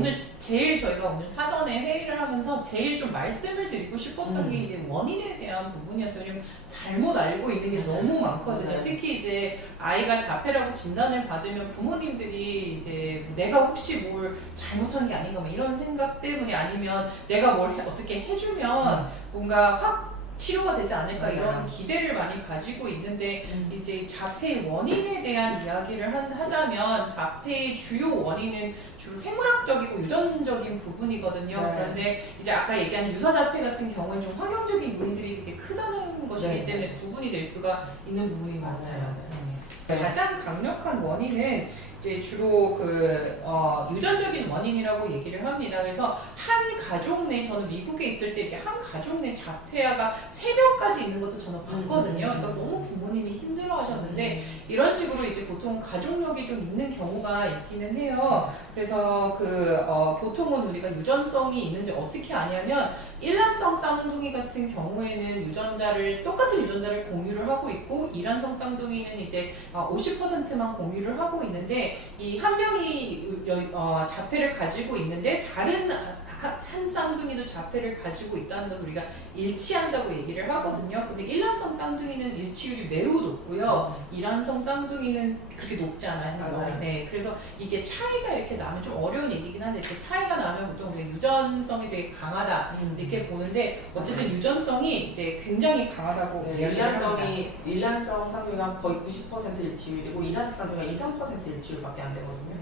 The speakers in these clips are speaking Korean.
오늘 제일 저희가 오늘 사전에 회의를 하면서 제일 좀 말씀을 드리고 싶었던 게 이제 원인에 대한 부분이었어요. 왜냐면 잘못 알고 있는 게 너무 많거든요. 맞아요. 특히 이제 아이가 자폐라고 진단을 받으면 부모님들이 이제 내가 혹시 뭘 잘못한 게 아닌가 뭐 이런 생각 때문에 아니면 내가 뭘 어떻게 해주면 뭔가 확 치료가 되지 않을까 맞아요. 이런 기대를 많이 가지고 있는데 이제 자폐의 원인에 대한 이야기를 하자면 자폐의 주요 원인은 주로 생물학적이고 유전적인 부분이거든요. 네. 그런데 이제 아까 얘기한 유사자폐 같은 경우는 좀 환경적인 요인들이 되게 크다는 것이기 네. 때문에 구분이 될 수가 있는 부분인 것 같아요. 맞아요. 가장 강력한 원인은 이제 주로 유전적인 원인이라고 얘기를 합니다. 그래서 한 가족 내 저는 미국에 있을 때 이렇게 한 가족 내 자폐아가 3명까지 있는 것도 저는 봤거든요. 그러니까 너무 부모님이 힘들어하셨는데 이런 식으로 이제 보통 가족력이 좀 있는 경우가 있기는 해요. 그래서 보통은 우리가 유전성이 있는지 어떻게 아냐면 일란성 쌍둥이 같은 경우에는 똑같은 유전자를 공유를 하고 있고 이란성 쌍둥이는 이제 50%만 공유를 하고 있는데 이 한 명이 자폐를 가지고 있는데 다른 한 쌍둥이도 자폐를 가지고 있다는 것을 우리가 일치한다고 얘기를 하거든요. 근데 일란성 쌍둥이는 일치율이 매우 높고요. 이란성 쌍둥이는 그렇게 높지 않아요. 네, 그래서 이게 차이가 이렇게 나면 좀 어려운 얘기긴 한데 이렇게 차이가 나면 보통 우리가 유전성이 되게 강하다 이렇게 보는데 어쨌든 유전성이 이제 굉장히 강하다고 일란성 쌍둥이가 거의 90% 일치율이고 이란성 쌍둥이가 2~3% 일치율밖에 안 되거든요.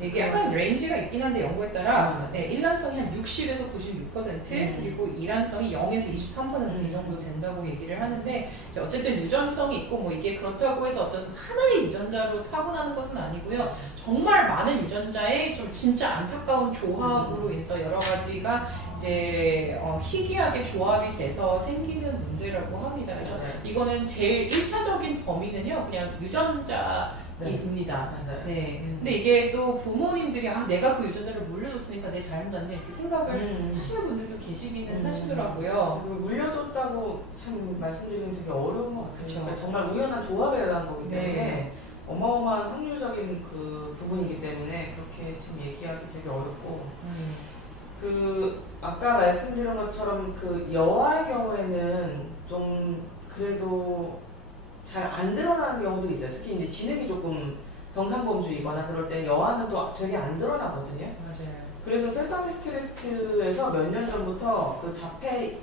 이게 약간 레인지가 있긴 한데 연구에 따라 일란성이 한 60에서 96% 그리고 이란성이 0에서 23% 이 정도 된다고 얘기를 하는데 이제 어쨌든 유전성이 있고 뭐 이게 그렇다고 해서 어떤 하나의 유전자로 타고나는 것은 아니고요. 정말 많은 유전자의 좀 진짜 안타까운 조합으로 인해서 여러 가지가 이제 희귀하게 조합이 돼서 생기는 문제라고 합니다. 그래서 이거는 제일 1차적인 범위는요. 그냥 유전자입니다. 맞아요. 네. 근데 이게 또 부모님들이 내가 그 유전자를 물려줬으니까 내 잘못았네 이렇게 생각을 하시는 분들도 계시기는 하시더라고요. 그리고 물려줬다고 참 말씀드리면 되게 어려운 것 같아요. 그쵸. 그러니까 정말 우연한 조합에 의한 거기 때문에 네. 어마어마한 확률적인 그 부분이기 때문에 그렇게 좀 얘기하기 되게 어렵고 아까 말씀드린 것처럼 그 여아의 경우에는 좀 그래도 잘 안 드러나는 경우도 있어요. 특히 이제 지능이 조금 정상범주이거나 그럴 때 여아는 또 되게 안 드러나거든요. 맞아요. 그래서 세서미 스트리트에서 몇 년 전부터 그 자폐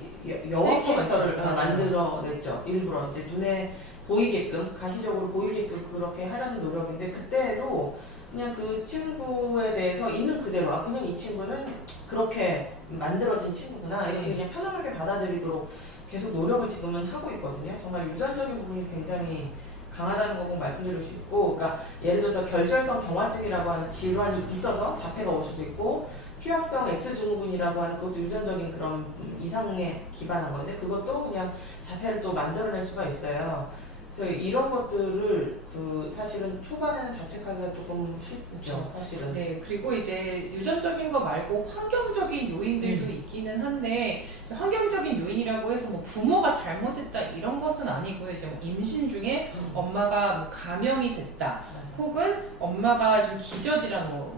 여아 캐릭터를 만들어냈죠. 일부러 이제 눈에 보이게끔, 가시적으로 보이게끔 그렇게 하려는 노력인데 그때도 그냥 그 친구에 대해서 있는 그대로 그냥 이 친구는 그렇게 만들어진 친구구나 이렇게 그냥 편안하게 받아들이도록 계속 노력을 지금은 하고 있거든요. 정말 유전적인 부분이 굉장히 강하다는 거 꼭 말씀드리고 싶고, 그러니까 예를 들어서 결절성 경화증이라고 하는 질환이 있어서 자폐가 올 수도 있고, 취약성 X증후군이라고 하는 그것도 유전적인 그런 이상에 기반한 건데 그것도 그냥 자폐를 또 만들어낼 수가 있어요. 그래서 이런 것들을 사실은 초반에는 자책하기가 조금 쉽죠, 사실은. 네, 그리고 이제 유전적인 거 말고 환경적인 요인들도 있기는 한데 환경적인 요인이라고 해서 뭐 부모가 잘못했다 이런 것은 아니고요. 이제 뭐 임신 중에 엄마가 뭐 감염이 됐다. 혹은 엄마가 좀 기저질환,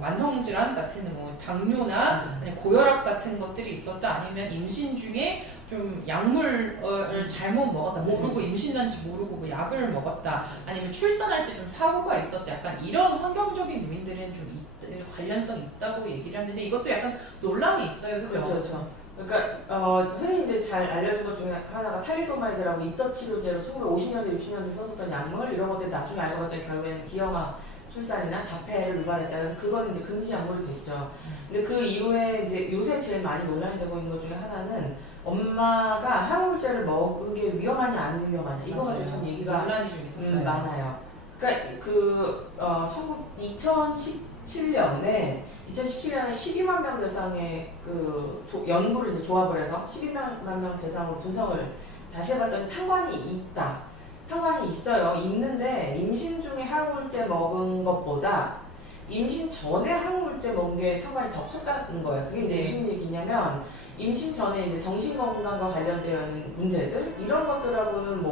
만성질환 같은 뭐 당뇨나 고혈압 같은 것들이 있었다. 아니면 임신 중에 좀 약물을 잘못 먹었다. 모르고 임신한지 모르고 뭐 약을 먹었다. 아니면 출산할 때 좀 사고가 있었다. 약간 이런 환경적인 요인들은 좀 관련성이 있다고 얘기를 하는데 이것도 약간 논란이 있어요. 그렇죠. 그러니까 흔히 이제 잘 알려진 것 중에 하나가 탈리도마이드라고 입덧 치료제로 1950년대, 60년대 썼었던 약물 이런 것들 나중에 알고 봤더니 결국에는 기형아 출산이나 자폐를 유발했다. 그래서 그건 이제 금지 약물이 됐죠. 근데 그 이후에 이제 요새 제일 많이 논란이 되고 있는 것 중에 하나는 엄마가 항우울제를 먹은 게 위험하냐 안 위험하냐 이거 가지고 참 얘기가 논란이 좀 있었어요. 많아요. 그러니까 2017년에 12만 명 대상의 연구를 이제 조합을 해서 12만 명 대상으로 분석을 다시 해봤더니 상관이 있어요. 있는데 임신 중에 항우울제 먹은 것보다 임신 전에 항우울제 먹은 게 상관이 더 컸다는 거예요. 그게 이제 무슨 얘기냐면 임신 전에 이제 정신건강과 관련된 문제들 이런 것들하고는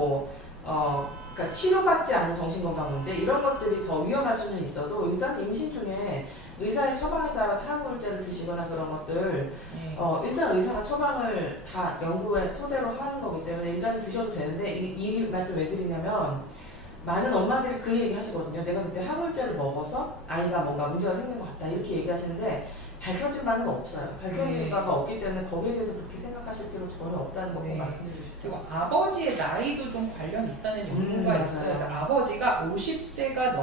그러니까 치료받지 않은 정신건강 문제 이런 것들이 더 위험할 수는 있어도 일단 임신 중에 의사의 처방에 따라 항우울제를 드시거나 그런 것들 네. 일단 의사가 처방을 다 연구에 토대로 하는 거기 때문에 일단 드셔도 되는데 이 말씀 왜 드리냐면 많은 엄마들이 그 얘기 하시거든요. 내가 그때 항우울제를 먹어서 아이가 뭔가 문제가 생긴 것 같다 이렇게 얘기하시는데 밝혀진 바는 없어요. 밝혀진 네. 바가 없기 때문에 거기에 대해서 그렇게 생각하실 필요 전혀 없다는 거 꼭 네. 말씀드리고 싶어요. 그리고 아버지의 나이도 좀 관련이 있다는 연구가 맞아요. 있어요. 그래서 아버지가 50세가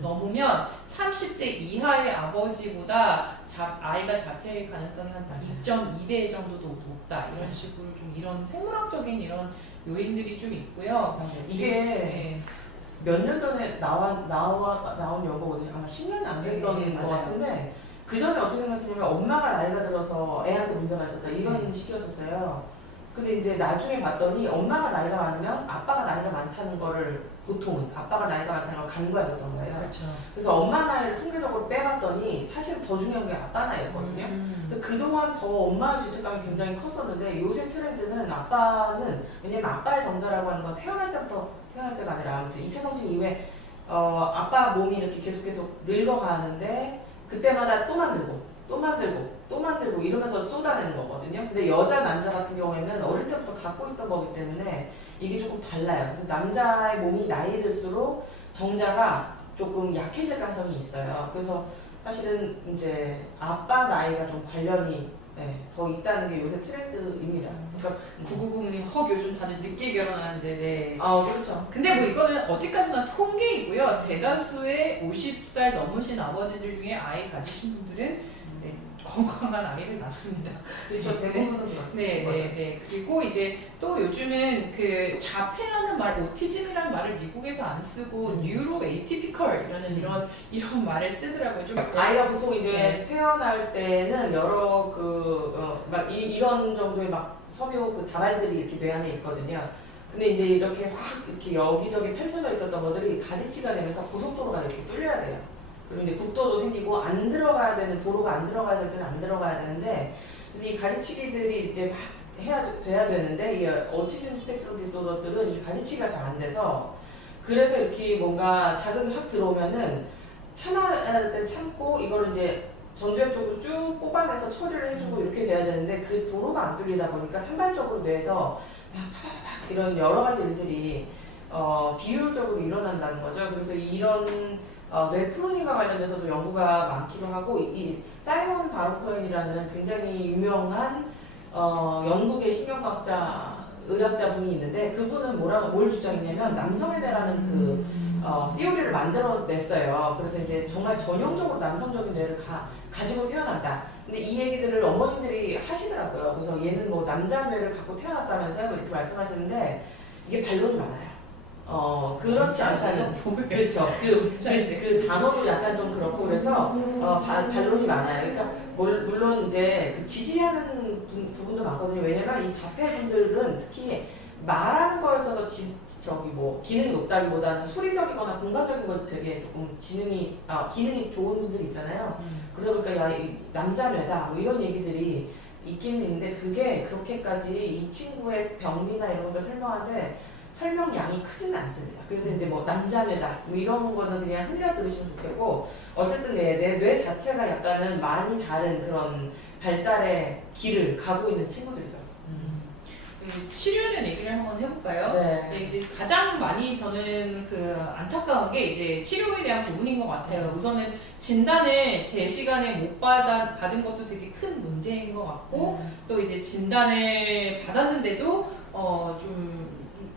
넘으면 30세 이하의 아버지보다 아이가 자폐의 가능성이 한 2.2배 정도도 높다. 이런 식으로 좀 이런 생물학적인 이런 요인들이 좀 있고요. 이게 네. 몇 년 전에 나온 연구거든요. 아마 10년이 안 됐던 네, 것 맞아요. 같은데 그 전에 어떻게 생각했냐면 엄마가 나이가 들어서 애한테 문제가 있었다 이런 네. 식이었었어요. 근데 이제 나중에 봤더니 엄마가 나이가 많으면 아빠가 나이가 많다는 거를 보통은 아빠가 나이가 많다는 걸 간과해줬던 거예요. 그렇죠. 그래서 엄마 나이를 통계적으로 빼봤더니 사실 더 중요한 게 아빠 나이였거든요. 그래서 그동안 더 엄마의 죄책감이 굉장히 컸었는데 요새 트렌드는 아빠는 왜냐면 아빠의 정자라고 하는 건 태어날 때가 아니라 아무튼 2차 성징 이후에 아빠 몸이 이렇게 계속 늙어가는데 그때마다 또 만들고 이러면서 쏟아내는 거거든요. 근데 여자 남자 같은 경우에는 어릴 때부터 갖고 있던 거기 때문에 이게 조금 달라요. 그래서 남자의 몸이 나이 들수록 정자가 조금 약해질 가능성이 있어요. 그래서 사실은 이제 아빠 나이가 좀 관련이 더 있다는 게 요새 트렌드입니다. 그러니까 990님 요즘 다들 늦게 결혼하는데 네. 그렇죠. 근데 뭐 이거는 어디까지나 통계이고요. 대다수의 50살 넘으신 아버지들 중에 아이 가지신 분들은 네, 건강한 아이를 낳습니다. 그렇죠. 대부분은 그렇죠. 네. 그리고 이제 또 요즘은 그 자폐라는 말, 오티즘이라는 말을 미국에서 안 쓰고 뉴로 에이티피컬이라는 이런 말을 쓰더라고요. 좀 아이가 보통 이제 네. 태어날 때는 여러 이런 정도의 막 섬유 다발들이 이렇게 뇌 안에 있거든요. 근데 이제 이렇게 이렇게 여기저기 펼쳐져 있었던 것들이 가지치가 되면서 고속도로가 이렇게 뚫려야 돼요. 그리고 이제 국도도 생기고 안 들어가야 되는 도로가 안 들어가야 될 때는 안 들어가야 되는데 그래서 이 가지치기들이 이제 막 돼야 되는데 이 오티즘 스펙트럼 디소더들은 이 가지치기가 잘 안 돼서 그래서 이렇게 뭔가 자극이 확 들어오면은 참아야 될 때 참고 이걸 이제 전두엽 쪽으로 쭉 뽑아내서 처리를 해주고 이렇게 돼야 되는데 그 도로가 안 뚫리다 보니까 산발적으로 뇌에서 막 이런 여러 가지 일들이 비효율적으로 일어난다는 거죠. 그래서 이런 뇌프로닝과 관련돼서도 연구가 많기도 하고 이 사이먼 바로코헨이라는 굉장히 유명한 영국의 신경과학자 의학자분이 있는데 그분은 뭘 주장했냐면 남성에 대한 그 티오리를 만들어냈어요. 그래서 이제 정말 전형적으로 남성적인 뇌를 가지고 태어난다. 근데 이 얘기들을 어머님들이 하시더라고요. 그래서 얘는 뭐 남자 뇌를 갖고 태어났다면서요? 뭐 이렇게 말씀하시는데 이게 반론이 많아요. 그렇지 않다는 그렇죠. 그 단어도 약간 좀 그렇고 그래서 반론이 많아요. 그러니까 물론 이제 그 지지하는 부분도 많거든요. 왜냐면 이 자폐분들은 특히 말하는 거에 있어서 기능이 높다기보다는 수리적이거나 공간적인 거 되게 조금 기능이 좋은 분들 있잖아요. 그러다 보니까 야, 남자녀다 뭐 이런 얘기들이 있기는 있는데 그게 그렇게까지 이 친구의 병리나 이런 것들 설명하는데 설명량이 크지는 않습니다. 그래서 이제 뭐 남자녀다 뭐 이런 거는 그냥 흔히라 들으시면 좋겠고 어쨌든 내 뇌 자체가 약간은 많이 다른 그런 발달의 길을 가고 있는 친구들이죠. 치료에 대한 얘기를 한번 해볼까요? 네. 이제 가장 많이 저는 안타까운 게 이제 치료에 대한 부분인 것 같아요. 우선은 진단을 제 시간에 못 받은 것도 되게 큰 문제인 것 같고 또 이제 진단을 받았는데도 좀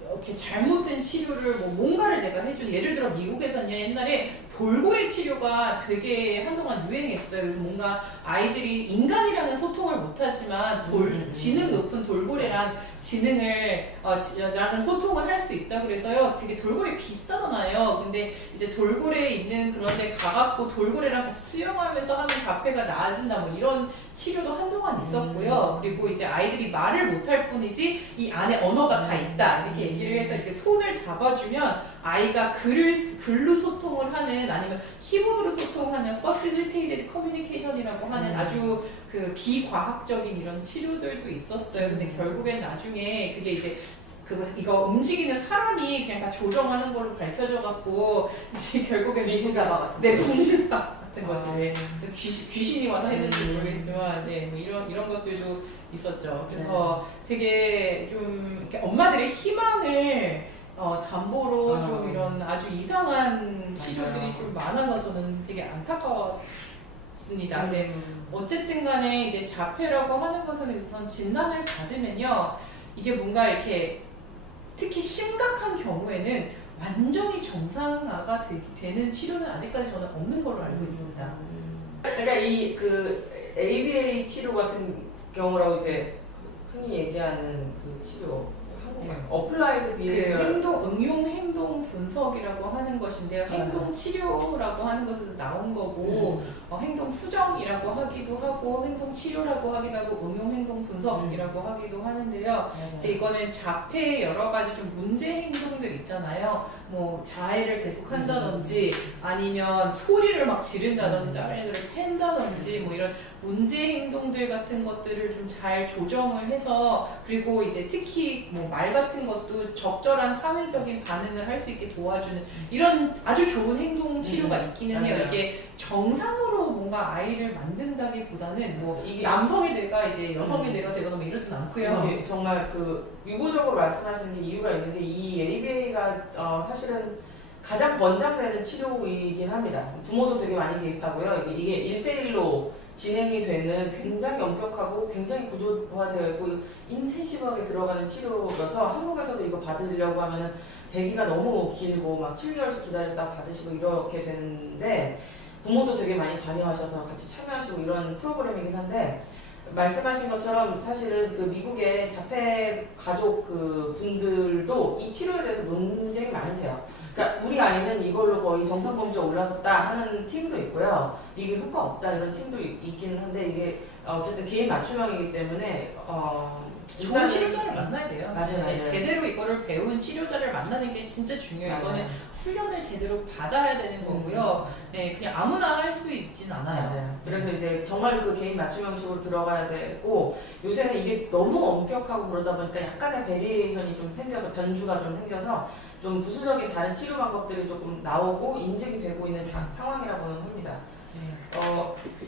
이렇게 잘못된 치료를 뭔가를 내가 해준 예를 들어 미국에서는 옛날에 돌고래 치료가 되게 한동안 유행했어요. 그래서 뭔가 아이들이 인간이랑은 소통을 못하지만 지능 높은 돌고래랑 라는 소통을 할 수 있다 그래서요. 되게 돌고래 비싸잖아요. 근데 이제 돌고래 있는 그런 데 가갖고 돌고래랑 같이 수영하면서 하면 자폐가 나아진다 뭐 이런 치료도 한동안 있었고요. 그리고 이제 아이들이 말을 못할 뿐이지 이 안에 언어가 다 있다 이렇게 얘기를 해서 이렇게 손을 잡아주면 아이가 글로 소통을 하는 아니면 키보드로 소통하는 facilitated communication이라고 하는 아주 비과학적인 이런 치료들도 있었어요. 근데 결국엔 나중에 그게 이제 이거 움직이는 사람이 그냥 다 조정하는 걸로 밝혀져갖고 이제 결국엔 분신사바 같은 네, 분신사 같은 거지. 그래서 귀신이 와서 했는지 모르겠지만, 네, 뭐 이런 것들도 있었죠. 그래서 되게 좀 이렇게 엄마들의 희망을 담보로 좀 이런 아주 이상한 치료들이 좀 많아서 저는 되게 안타까웠습니다. 근데 어쨌든 간에 이제 자폐라고 하는 것은 우선 진단을 받으면요. 이게 뭔가 이렇게 특히 심각한 경우에는 완전히 정상화가 되는 치료는 아직까지 저는 없는 걸로 알고 있습니다. 그러니까 이 그 ABA 치료 같은 경우라고 이제 흔히 얘기하는 그 치료 한국말 어플라이드 비헤이비얼 응용 행동 분석이라고 하는 것인데요. 행동 치료라고 하는 것에서 나온 거고 행동 수정이라고 하기도 하고 행동 치료라고 하기도 하고 응용 행동 분석이라고 하기도 하는데요. 이제 이거는 자폐의 여러 가지 좀 문제 행동들 있잖아요. 뭐 자해를 계속 한다든지 아니면 소리를 막 지른다든지 다른 애들을 팬다든지 뭐 이런 문제 행동들 같은 것들을 좀 잘 조정을 해서 그리고 이제 특히 뭐 말 같은 것도 적절한 사회적인 반응을 할 수 있게 도와주는 이런 아주 좋은 행동 치료가 있기는 해요. 이게 정상으로 뭔가 아이를 만든다기보다는 뭐 이게 남성의 뇌가 이제 여성의 뇌가 되거나 뭐 이러진 않고요. 이게 정말 그 유보적으로 말씀하시는 게 이유가 있는 게 이 ABA가 사실은 가장 권장되는 치료이긴 합니다. 부모도 되게 많이 개입하고요. 이게 1대1로 진행이 되는 굉장히 엄격하고 굉장히 구조화되어 있고 인텐시브하게 들어가는 치료여서 한국에서도 이거 받으려고 하면 대기가 너무 길고 막 7개월씩 기다렸다 받으시고 이렇게 되는데 부모도 되게 많이 관여하셔서 같이 참여하시고 이런 프로그램이긴 한데 말씀하신 것처럼 사실은 그 미국의 자폐 가족 그 분들도 이 치료에 대해서 논쟁이 많으세요. 그러니까 우리 아이는 이걸로 거의 정상검주에 올라섰다 하는 팀도 있고요. 이게 효과 없다 이런 팀도 있기는 한데 이게 어쨌든 개인 맞춤형이기 때문에 좋은 치료자를 만나야 돼요. 맞아요. 제대로 이거를 배운 치료자를 만나는 게 진짜 중요해요. 이거는 훈련을 제대로 받아야 되는 거고요. 네, 그냥 아무나 할 수 있진 않아요. 맞아요. 그래서 이제 정말 그 개인 맞춤형식으로 들어가야 되고 요새는 이게 너무 엄격하고 그러다 보니까 약간의 베리에이션이 좀 생겨서 변주가 좀 생겨서 좀 부수적인 다른 치료 방법들이 조금 나오고 인증이 되고 있는 상황이라고는 합니다.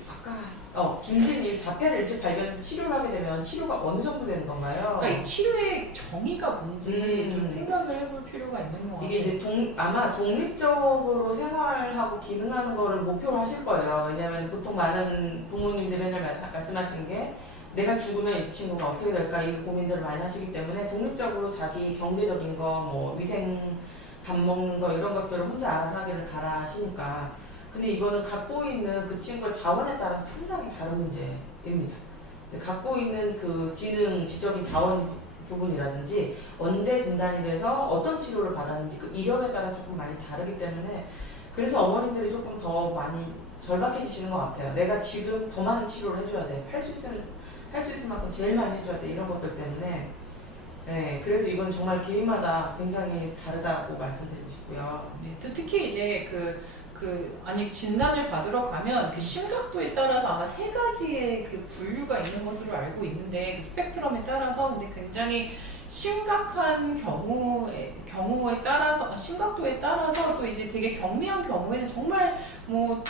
아까 김진님 자폐를 일찍 발견해서 치료를 하게 되면 치료가 어느 정도 되는 건가요? 그러니까 이 치료의 정의가 뭔지 좀 생각을 해볼 필요가 있는 것 같아요. 이게 이제 아마 독립적으로 생활하고 기능하는 거를 목표로 하실 거예요. 왜냐하면 보통 많은 부모님들이 맨날 말씀하시는 게 내가 죽으면 이 친구가 어떻게 될까 이 고민들을 많이 하시기 때문에 독립적으로 자기 경제적인 거, 뭐 위생, 밥 먹는 거 이런 것들을 혼자 알아서 하기를 바라시니까 근데 이거는 갖고 있는 그 친구의 자원에 따라서 상당히 다른 문제입니다. 갖고 있는 그 지적인 자원 부분이라든지 언제 진단이 돼서 어떤 치료를 받았는지 그 이력에 따라 조금 많이 다르기 때문에 그래서 어머님들이 조금 더 많이 절박해지시는 것 같아요. 내가 지금 더 많은 치료를 해줘야 돼. 할 수 있을 만큼 제일 많이 해줘야 돼. 이런 것들 때문에 네, 그래서 이건 정말 개인마다 굉장히 다르다고 말씀드리고 싶고요. 네, 또 특히 이제 아니 진단을 받으러 가면 그 심각도에 따라서 아마 3가지의 그 분류가 있는 것으로 알고 있는데 그 스펙트럼에 따라서 근데 굉장히 심각한 경우에 따라서 심각도에 따라서 또 이제 되게 경미한 경우에는 정말 뭐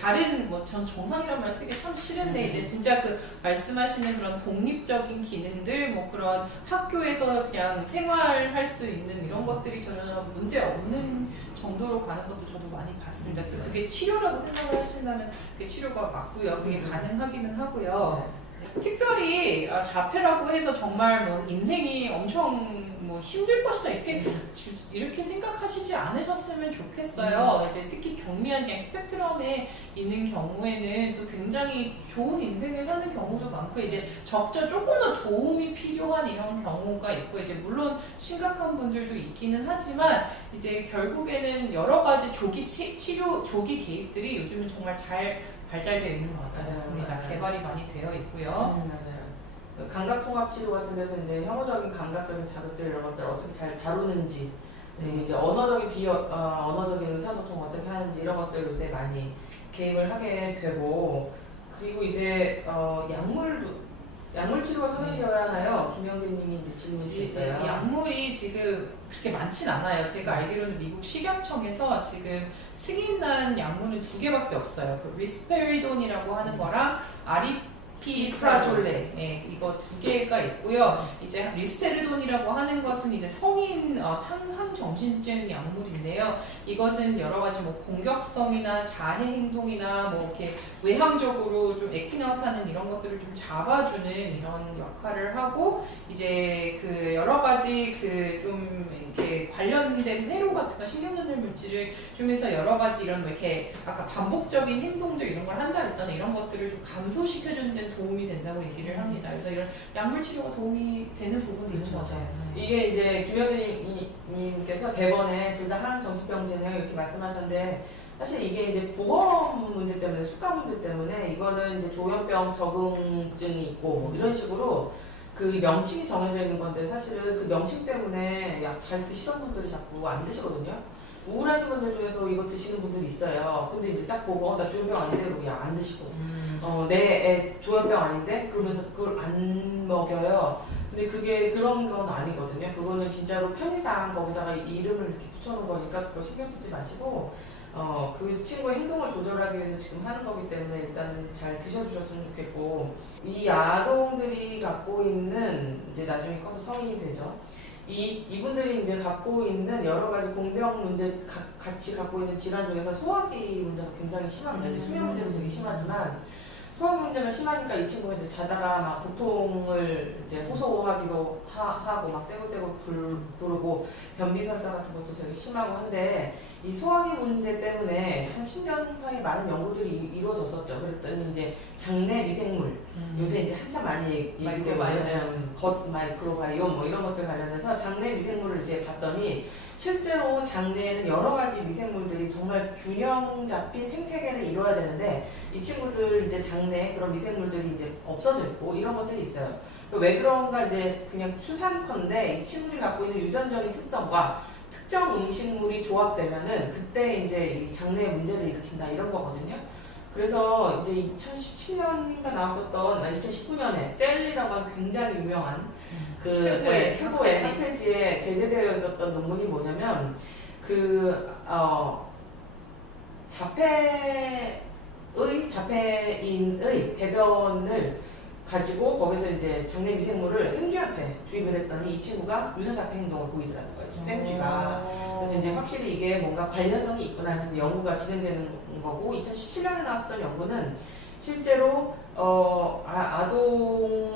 다른 전 정상이란 말 쓰기 참 싫은데 이제 진짜 그 말씀하시는 그런 독립적인 기능들 뭐 그런 학교에서 그냥 생활할 수 있는 이런 것들이 전혀 문제 없는 정도로 가는 것도 저도 많이 봤습니다. 그래서 그게 치료라고 생각을 하신다면 그게 치료가 맞고요. 그게 가능하기는 하고요. 특별히 자폐라고 해서 정말 뭐 인생이 엄청 뭐 힘들 것이다 이렇게 생각하시지 않으셨으면 좋겠어요. 이제 특히 경미한 그냥 스펙트럼에 있는 경우에는 또 굉장히 좋은 인생을 사는 경우도 많고 이제 조금 더 도움이 필요한 이런 경우가 있고 이제 물론 심각한 분들도 있기는 하지만 이제 결국에는 여러 가지 조기 개입들이 요즘은 정말 잘 발달되어 있는 것 같습니다. 개발이 많이 되어 있고요. 맞아요. 감각통합치료 같은 데서 이제 혐오적인 감각적인 자극들 이런 것들을 어떻게 잘 다루는지, 이제 언어적인 의사소통 어떻게 하는지 이런 것들 요새 많이 개입을 하게 되고, 그리고 이제 약물도 약물 치료가 성인이 되어야 하나요? 김영재님이 이제 질문 지금 주셨어요. 약물이 지금 그렇게 많진 않아요. 제가 알기로는 미국 식약청에서 지금 승인난 약물은 2개밖에 없어요. 그 리스페리돈이라고 하는 거랑 아리피프라졸레, 이거 2개가 있고요. 이제 리스페리돈이라고 하는 것은 이제 성인 항정신증 약물인데요. 이것은 여러 가지 뭐 공격성이나 자해 행동이나 뭐 이렇게 외향적으로 좀 액팅아웃하는 이런 것들을 좀 잡아주는 이런 역할을 하고, 이제 그 여러 가지 그 좀 이렇게 관련된 회로 같은 거 신경전달 물질을 좀 해서 여러 가지 이런 뭐 이렇게 아까 반복적인 행동들 이런 걸 한다 그랬잖아요. 이런 것들을 좀 감소시켜주는 데 도움이 된다고 얘기를 합니다. 그래서 이런 약물 치료가 도움이 되는 부분도 있는 거죠. 이게 이제 김영재님께서 대번에 둘 다 항정신병제네요 이렇게 말씀하셨는데, 사실 이게 이제 보건 문제 때문에, 수가 문제 때문에 이거는 이제 조현병 적응증이 있고 뭐 이런 식으로 그 명칭이 정해져 있는 건데, 사실은 그 명칭 때문에 약 잘 드시던 분들이 자꾸 안 드시거든요. 우울하신 분들 중에서 이거 드시는 분들이 있어요. 근데 이제 딱 보고 나 조현병 아닌데 그러고 약 안 드시고 내 애 조현병 아닌데 그러면서 그걸 안 먹여요. 근데 그게 그런 건 아니거든요. 그거는 진짜로 편의상 거기다가 이름을 이렇게 붙여놓은 거니까 그거 신경 쓰지 마시고 그 친구의 행동을 조절하기 위해서 지금 하는 거기 때문에 일단은 잘 드셔주셨으면 좋겠고, 이 아동들이 갖고 있는, 이제 나중에 커서 성인이 되죠. 이분들이 이제 갖고 있는 여러 가지 공병 문제 같이 갖고 있는 질환 중에서 소화기 문제가 굉장히 심합니다. 수면 문제도 되게 심하지만 소화기 문제가 심하니까 이 친구가 이제 자다가 막 복통을 이제 호소하기도 하고 막 떼굴떼굴 부르고 변비설사 같은 것도 되게 심하고 한데, 이 소화기 문제 때문에 한 10년 사이에 많은 연구들이 이루어졌었죠. 그랬더니 이제 장내 미생물, 요새 이제 한참 많이 얘기되고 있는 겉 마이크로바이옴 뭐 이런 것들 관련해서 장내 미생물을 이제 봤더니, 실제로 장내에는 여러 가지 미생물들이 정말 균형 잡힌 생태계를 이루어야 되는데, 이 친구들 이제 장내에 그런 미생물들이 이제 없어져 있고 이런 것들이 있어요. 왜 그런가 이제 그냥 추상컨대 이 친구들이 갖고 있는 유전적인 특성과 특정 음식물이 조합되면은 그때 이제 이 장내에 문제를 일으킨다 이런 거거든요. 그래서 이제 2017년인가 나왔었던 2019년에 셀리라고 하는 굉장히 유명한 그 최고의 학회지에 게재되어 있었던 논문이 뭐냐면, 그 자폐인의 대변을 가지고 거기서 이제 장내 미생물을 생쥐한테 주입을 했더니 이 친구가 유사자폐 행동을 보이더라는 거예요. 생쥐가. 그래서 이제 확실히 이게 뭔가 관련성이 있구나 해서 연구가 진행되는 거고, 2017년에 나왔었던 연구는 실제로 아동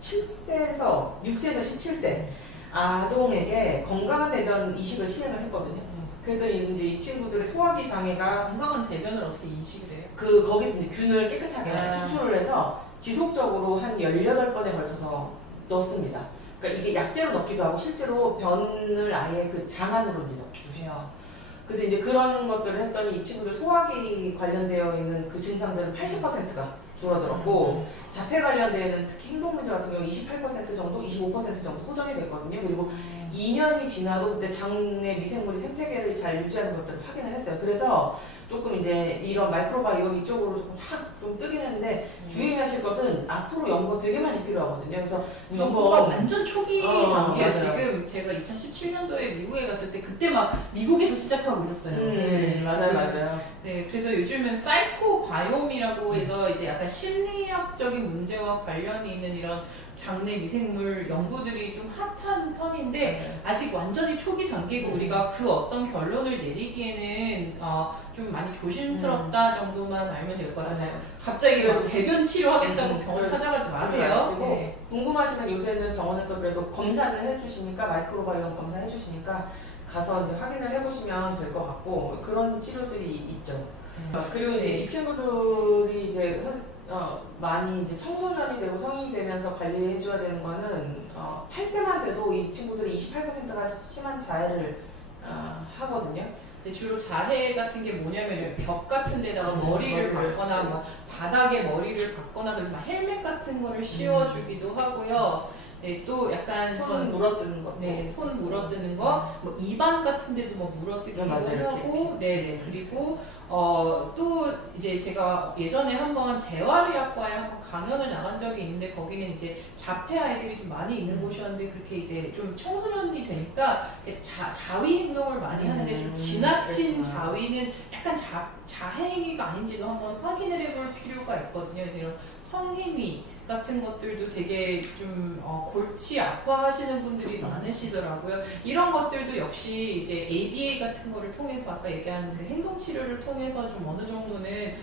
7세에서 6세에서 17세 아동에게 건강한 대변 이식을 시행을 했거든요. 그랬더니 이제 이 친구들의 소화기 장애가, 건강한 대변을 어떻게 이식을 해요? 거기서 이제 균을 깨끗하게 추출을 해서 지속적으로 한 18번에 걸쳐서 넣습니다. 그러니까 이게 약재로 넣기도 하고 실제로 변을 아예 그 장 안으로 이제 넣기도 해요. 그래서 이제 그런 것들을 했더니 이 친구들 소화기 관련되어 있는 그 증상들은 80%가 줄어들었고, 자폐 관련되는 특히 행동 문제 같은 경우 28% 정도, 25% 정도 호전이 됐거든요. 그리고 2년이 지나도 그때 장내 미생물이 생태계를 잘 유지하는 것들을 확인을 했어요. 그래서 조금 이제 이런 마이크로바이옴 이쪽으로 좀 확 좀 뜨긴 했는데, 주의하실 것은 앞으로 연구가 되게 많이 필요하거든요. 그래서 연구가 완전 초기 단계야. 맞아요. 지금 제가 2017년도에 미국에 갔을 때 그때 막 미국에서 시작하고 있었어요. 맞아요. 네, 그래서 요즘은 사이코바이옴이라고 해서 이제 약간 심리학적인 문제와 관련이 있는 이런 장내 미생물 연구들이 좀 핫한 편인데, 아직 완전히 초기 단계고 우리가 그 어떤 결론을 내리기에는 좀 많이 조심스럽다 정도만 알면 될 것 같아요. 갑자기 뭐 대변 치료하겠다고 병원 찾아가지 마세요. 네. 궁금하시면 요새는 병원에서 그래도 검사를 해주시니까, 마이크로바이옴 검사 해주시니까 가서 이제 확인을 해보시면 될 것 같고, 그런 치료들이 있죠. 그리고 이제 이 친구들이 이제 많이 이제 청소년이 되고 성인이 되면서 관리해줘야 되는 거는 8세만 돼도 이 친구들이 28%가 심한 자해를 하거든요. 근데 주로 자해 같은 게 뭐냐면 벽 같은 데다가 머리를 박거나 뭐 바닥에 머리를 박거나, 그래서 막 헬멧 같은 거를 씌워주기도 하고요. 네, 또 약간 손 물어뜯는 거. 네, 손 물어뜯는 거, 뭐 입안 같은 데도 뭐 물어뜯기도 맞아요. 하고, 네네. 그리고 또 이제 제가 예전에 한번 재활의학과에 한번 강연을 나간 적이 있는데 거기는 이제 자폐 아이들이 좀 많이 있는 곳이었는데 그렇게 이제 좀 청소년이 되니까 자위 행동을 많이 하는데 좀 지나친 그렇구나. 자위는 약간 자해행위가 아닌지도 한번 확인을 해볼 필요가 있거든요. 그래서 이런 성행위 같은 것들도 되게 좀 골치 아파하시는 분들이 많으시더라고요. 이런 것들도 역시 이제 ABA 같은 거를 통해서 아까 얘기한 그 행동 치료를 통해서 좀 어느 정도는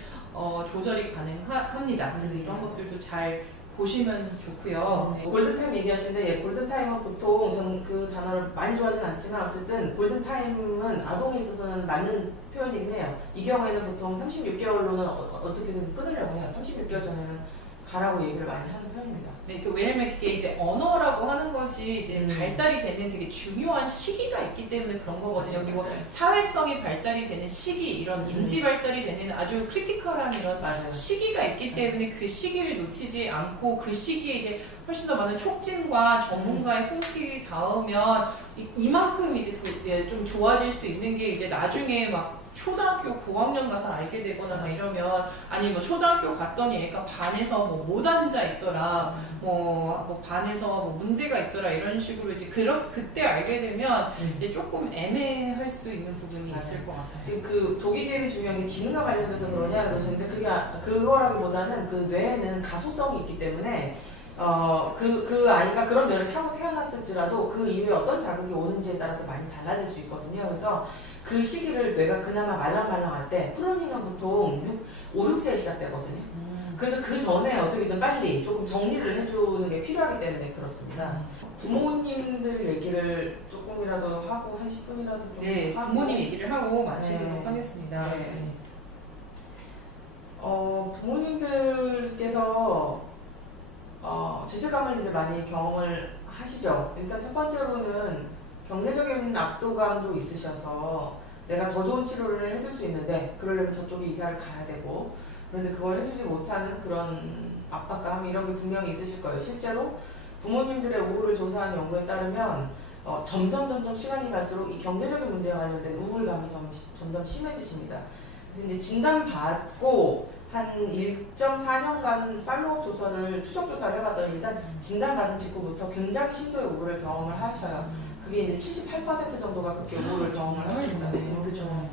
조절이 가능합니다. 그래서 이런 것들도 잘 보시면 좋고요. 네. 골든타임 얘기하시는데 골든타임은 보통 저는 그 단어를 많이 좋아하진 않지만 어쨌든 골든타임은 아동에 있어서는 맞는 표현이긴 해요. 이 경우에는 보통 36개월로는 어떻게든 끊으려고 해요. 36개월 전에는 가라고 얘기를 많이 하는 편입니다. 네, 왜냐면 그게 이제 언어라고 하는 것이 이제 발달이 되는 되게 중요한 시기가 있기 때문에 그런 거거든요. 그리고 사회성이 발달이 되는 시기, 이런 인지 발달이 되는 아주 크리티컬한 이런 맞아요. 시기가 있기 때문에 그 시기를 놓치지 않고 그 시기에 이제 훨씬 더 많은 촉진과 전문가의 손길이 닿으면 이만큼 이제 좀 좋아질 수 있는 게 이제 나중에 막 초등학교 고학년 가서 알게 되거나 막 이러면 아니 뭐 초등학교 갔더니 애가 반에서 뭐 못 앉아 있더라 뭐 반에서 뭐 문제가 있더라 이런 식으로 이제 그때 알게 되면 이제 조금 애매할 수 있는 부분이 있을 것 같아요. 지금 그 조기 개입이 중요한 게 지능과 관련돼서 그러냐 그러시는데 그거라기보다는 그 뇌에는 가소성이 있기 때문에 그 아이가 그런 뇌를 타고 태어났을지라도 그 이후에 어떤 자극이 오는지에 따라서 많이 달라질 수 있거든요. 그래서 그 시기를 뇌가 그나마 말랑말랑할 때 프로닝은 보통 5, 6세에 시작되거든요. 그래서 그 전에 어떻게든 빨리 조금 정리를 해주는 게 필요하기 때문에 그렇습니다. 부모님들 얘기를 조금이라도 하고 한 10분이라도 좀 네, 하고 부모님 얘기를 하고 마치도록 네. 하겠습니다. 네. 부모님들께서 죄책감을 이제 많이 경험을 하시죠. 일단 첫 번째로는 경제적인 압도감도 있으셔서 내가 더 좋은 치료를 해줄 수 있는데 그러려면 저쪽에 이사를 가야 되고 그런데 그걸 해주지 못하는 그런 압박감 이런 게 분명히 있으실 거예요. 실제로 부모님들의 우울을 조사한 연구에 따르면 점점 시간이 갈수록 이 경제적인 문제와 관련된 우울감이 점점 심해지십니다. 그래서 이제 진단받고 한 1.4년간 팔로업 조사를 추적 조사를 해봤더니 일단 진단받은 직후부터 굉장히 심도의 우울을 경험을 하셔요. 그게 이제 78% 정도가 그렇게 우울을 경험을 하십니다. 그렇죠.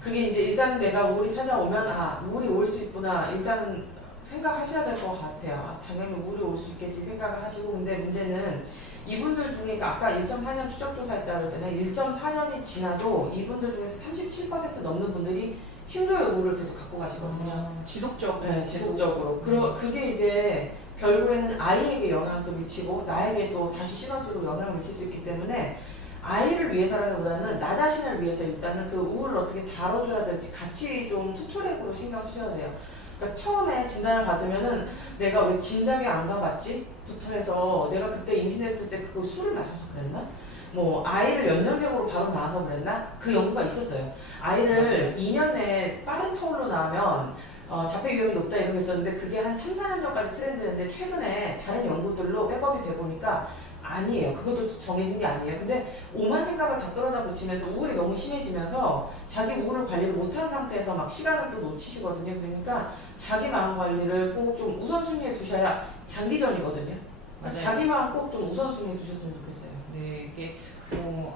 그게 이제 일단은 내가 우울이 찾아오면 우울이 올 수 있구나 일단 생각하셔야 될 것 같아요. 당연히 우울이 올 수 있겠지 생각을 하시고 근데 문제는 이분들 중에 아까 1.4년 추적조사에 따르잖아요. 1.4년이 지나도 이분들 중에서 37% 넘는 분들이 힘도의 우울을 계속 갖고 가시거든요. 지속적으로. 네, 지속적으로. 그게 이제 결국에는 아이에게 영향도 미치고 나에게 또 다시 시너지로 영향을 미칠 수 있기 때문에 아이를 위해서라기보다는 나 자신을 위해서 일단은 그 우울을 어떻게 다뤄줘야 될지 같이 좀 투철액으로 신경 쓰셔야 돼요. 그러니까 처음에 진단을 받으면은 내가 왜 진작에 안 가봤지? 부터 해서 내가 그때 임신했을 때 그거 술을 마셔서 그랬나? 뭐 아이를 연년생으로 바로 낳아서 그랬나? 그 연구가 있었어요. 아이를 맞아요. 2년 내에 빠른 터울로 낳으면 자폐 위험이 높다 이런 게 있었는데 그게 한 3, 4년 전까지 트렌드였는데 최근에 다른 연구들로 백업이 돼 보니까 아니에요. 그것도 정해진 게 아니에요. 근데 오만 생각을 다 끌어다 붙이면서 우울이 너무 심해지면서 자기 우울을 관리를 못한 상태에서 막 시간을 또 놓치시거든요. 그러니까 자기 마음 관리를 꼭 좀 우선순위에 두셔야 장기전이거든요. 그러니까 자기 마음 꼭 좀 우선순위에 두셨으면 좋겠어요. 네, 이게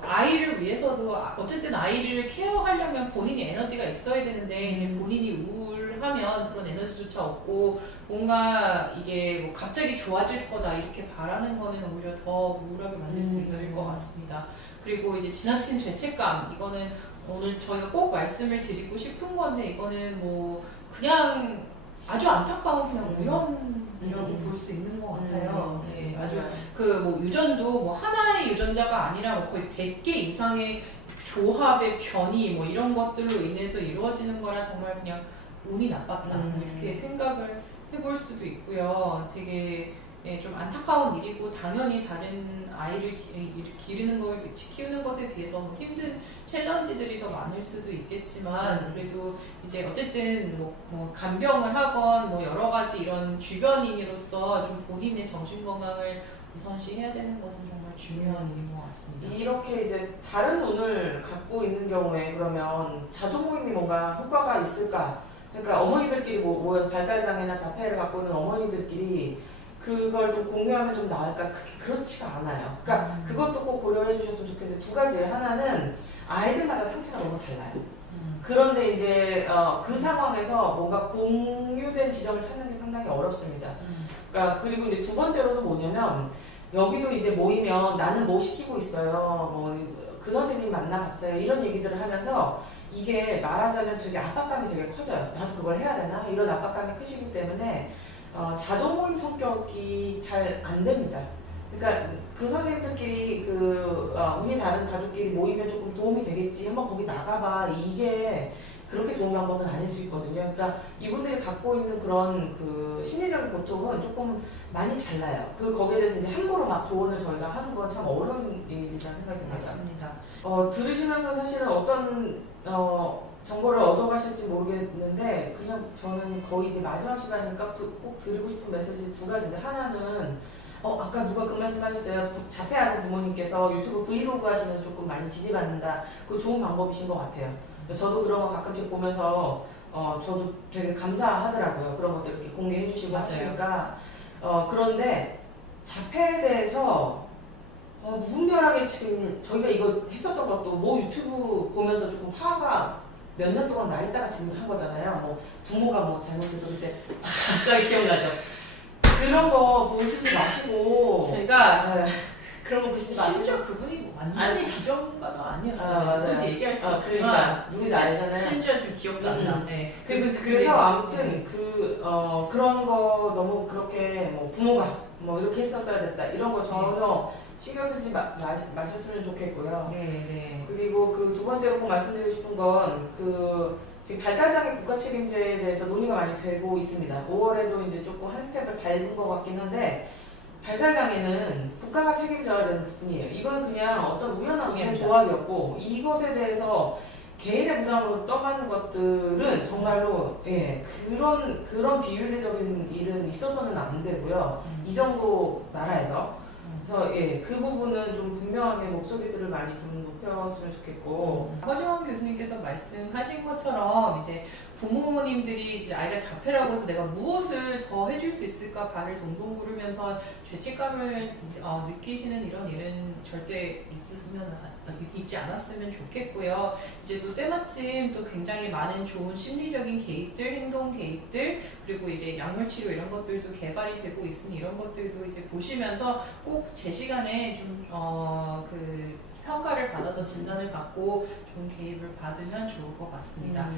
아이를 위해서도 어쨌든 아이를 케어하려면 본인이 에너지가 있어야 되는데 이제 본인이 우울하면 그런 에너지조차 없고 뭔가 이게 뭐 갑자기 좋아질 거다 이렇게 바라는 거는 오히려 더 우울하게 만들 수 있을 것 같습니다. 그리고 이제 지나친 죄책감 이거는 오늘 저희가 꼭 말씀을 드리고 싶은 건데 이거는 뭐 그냥 아주 안타까운 그냥 우연이라고 볼 수 있는 것 같아요. 네, 아주 그 뭐 유전도 뭐 하나의 유전자가 아니라 뭐 거의 100개 이상의 조합의 변이 뭐 이런 것들로 인해서 이루어지는 거라 정말 그냥 운이 나빴다 뭐 이렇게 생각을 해볼 수도 있고요. 되게 좀 안타까운 일이고 당연히 다른 아이를 기르는 걸 키우는 것에 비해서 뭐 힘든 챌린지들이 더 많을 수도 있겠지만 그래도 이제 어쨌든 뭐 간병을 하건 뭐 여러 가지 이런 주변인으로서 좀 본인의 정신 건강을 우선시해야 되는 것은 정말 중요한 일인 것 같습니다. 이렇게 이제 다른 운을 갖고 있는 경우에 그러면 자조 모임이 뭔가 효과가 있을까? 그러니까 어머니들끼리 뭐 발달장애나 자폐를 갖고 있는 어머니들끼리 그걸 좀 공유하면 좀 나을까? 그렇지가 않아요. 그러니까 그것도 꼭 고려해 주셨으면 좋겠는데 두 가지예요. 하나는 아이들마다 상태가 너무 달라요. 그런데 이제 그 상황에서 뭔가 공유된 지점을 찾는 게 상당히 어렵습니다. 그러니까 그리고 이제 두 번째로는 뭐냐면 여기도 이제 모이면 나는 뭐 시키고 있어요. 뭐 그 선생님 만나봤어요. 이런 얘기들을 하면서 이게 말하자면 되게 압박감이 되게 커져요. 나도 그걸 해야 되나? 이런 압박감이 크시기 때문에 자조 모임 성격이 잘 안 됩니다. 그러니까 그 선생님들끼리 운이 다른 가족끼리 모이면 조금 도움이 되겠지. 한번 거기 나가봐. 이게 그렇게 좋은 방법은 아닐 수 있거든요. 그러니까 이분들이 갖고 있는 그런 그 심리적인 고통은 조금 많이 달라요. 거기에 대해서 이제 함부로 막 조언을 저희가 하는 건 참 어려운 일이라는 생각이 듭니다. 맞습니다. 들으시면서 사실은 어떤 정보를 얻어가실지 모르겠는데 그냥 저는 거의 이제 마지막 시간이니까 꼭 드리고 싶은 메시지 두 가지인데 하나는 아까 누가 그 말씀 하셨어요. 자폐아동 부모님께서 유튜브 브이로그 하시면서 조금 많이 지지받는다. 그거 좋은 방법이신 것 같아요. 저도 그런 거 가끔씩 보면서 저도 되게 감사하더라고요. 그런 것들 이렇게 공개해 주시고 맞아요. 하시니까 그런데 자폐에 대해서 무분별하게 지금 저희가 이거 했었던 것도 뭐 유튜브 보면서 조금 화가 몇 년 동안 나 있다가 지금 한 거잖아요. 뭐 부모가 뭐 잘못해서 그때 갑자기 기억나죠. 그런 거 보시지 마시고 제가 그런 거 보시지 마시고 심지어 그분이 뭐 완전히 비전가도 아니었어요. 맞아요. 누군지 얘기할 수 없지만 그러니까 누군지 알잖아요. 심지어 지금 기억도 안 나. 네. 그래서 아무튼 그런 거 너무 그렇게 뭐 부모가 뭐 이렇게 했었어야 됐다 이런 거 전혀 신경 쓰지 마셨으면 좋겠고요. 네. 그리고 그 두 번째로 꼭 말씀드리고 싶은 건 지금 발달장애 국가 책임제에 대해서 논의가 많이 되고 있습니다. 5월에도 이제 조금 한 스텝을 밟은 것 같긴 한데 발달장애는 국가가 책임져야 되는 부분이에요. 이건 그냥 어떤 우연한 운의 조합이었고 이것에 대해서 개인의 부담으로 떠가는 것들은 정말로 그런 비윤리적인 일은 있어서는 안 되고요. 이 정도 나라에서 그래서 그 부분은 좀 분명하게 목소리들을 많이 좀 높였으면 좋겠고 허정원 교수님께서 말씀하신 것처럼 이제 부모님들이 이제 아이가 자폐라고 해서 내가 무엇을 더 해줄 수 있을까 발을 동동 구르면서 죄책감을 느끼시는 이런 일은 절대 있지 않았으면 좋겠고요. 이제 또 때마침 또 굉장히 많은 좋은 심리적인 개입들, 행동 개입들, 그리고 이제 약물 치료 이런 것들도 개발이 되고 있으니 이런 것들도 이제 보시면서 꼭 제 시간에 좀 평가를 받아서 진단을 받고 좋은 개입을 받으면 좋을 것 같습니다.